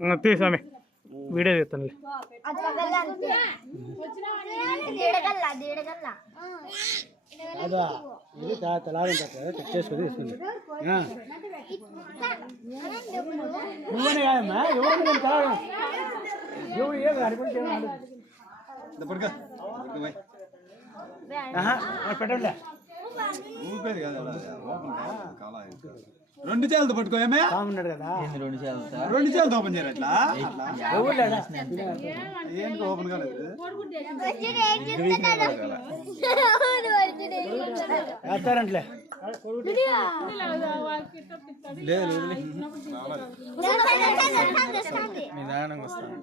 తీసామే video తీస్తాను చేసుకుని తీసుకుంది నువ్వనే కాదమ్మా పెట్టండి రెండు చేయాలతో పట్టుకోమే ఉన్నాడు కదా రెండు చేయాలతో ఓపెన్ చేయరు అట్లా ఏంటి ఓపెన్ కాలేదు వేస్తారంటలే నిదానంగా వస్తాను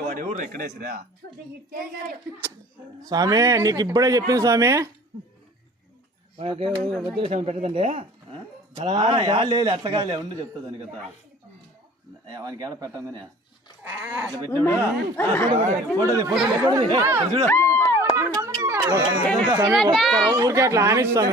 వాడు ఎవరు ఎక్కడేసిరా స్వామి నీకు ఇప్పుడే చెప్పింది స్వామి వద్దు స్వామి పెట్టదండి లేదు అట్లా కాదులే ఉండి చెప్తా దాని కదా వానికి ఏడ పెట్టంగానే ఫోటో చూడు ఊరికే అట్లా ఆనిస్తాను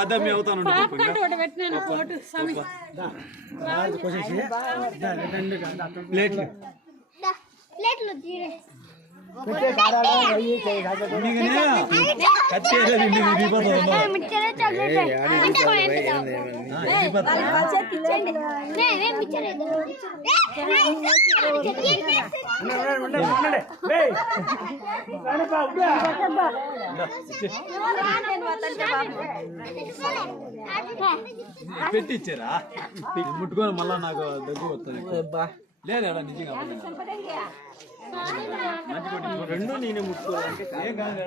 అదే అవుతాను పెట్టి ఇచ్చారా ముట్టుకొని మళ్ళా నాకు దగ్గర వస్తుంది లేదా నిజంగా రెండు నేనే ముట్టుకోవాలి ఏం కాదు